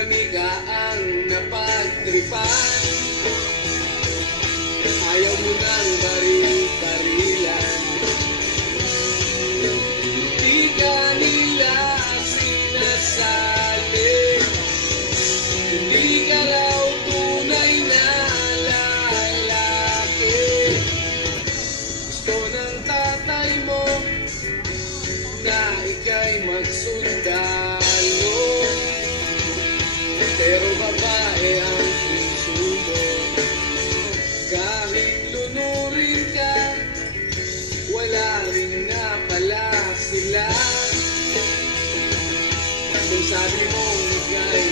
manika ang napagtripan. Ayaw mo nang bari-barilan, di ka nila sinasali. Hindi ka raw tunay na lalaki. Gusto ng tatay mo na ika'y magsundalo, pero babae ang puso mo. Kahit lunurin ka, wala rin nga pala sila. Kung sabi mo ika'y